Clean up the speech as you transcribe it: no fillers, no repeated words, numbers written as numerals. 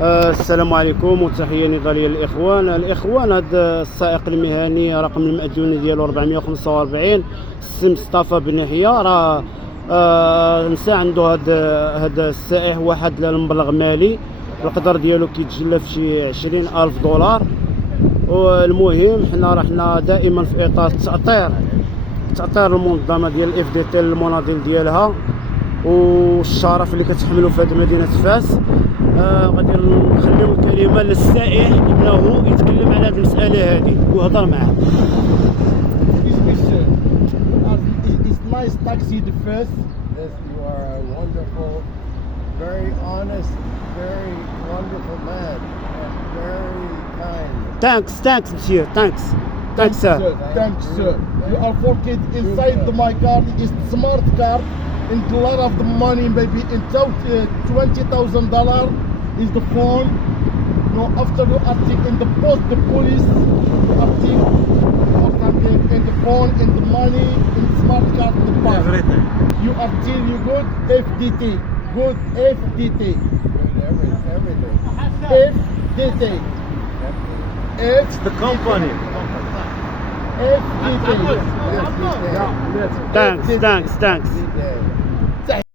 السلام عليكم وتحيه نضاليه الاخوان هذا السائق المهني رقم المأذوني ديالو 445 السي مصطفى بن يحيى راه نسى عنده هذا السائح واحد المبلغ مالي القدر ديالو كيتجلى في شي 20,000 دولار. والمهم حنا رحنا دائما في اطار تأطير المنظمه ديال الاف دي تي المناضل ديالها والشرف اللي كتحملوا في هذه مدينه فاس. غادي نخليو الكلمه للسائح انه يتكلم على هذه المساله هذه ويهضر معاه. It's nice taxi the first. Yes, you are a wonderful, very honest, very wonderful man, and very kind. Thanks monsieur, thanks sir. Thanks sir. You are forget inside my car is smart car and a lot of the money, maybe in $20,000 is the phone. No, after you are taking the post, the police, you are taking in the phone, in the money, in smart card, the bank. Everything. You are till you good FDT, good FDT. Everything. FDT. It's the company. FDT. Thanks.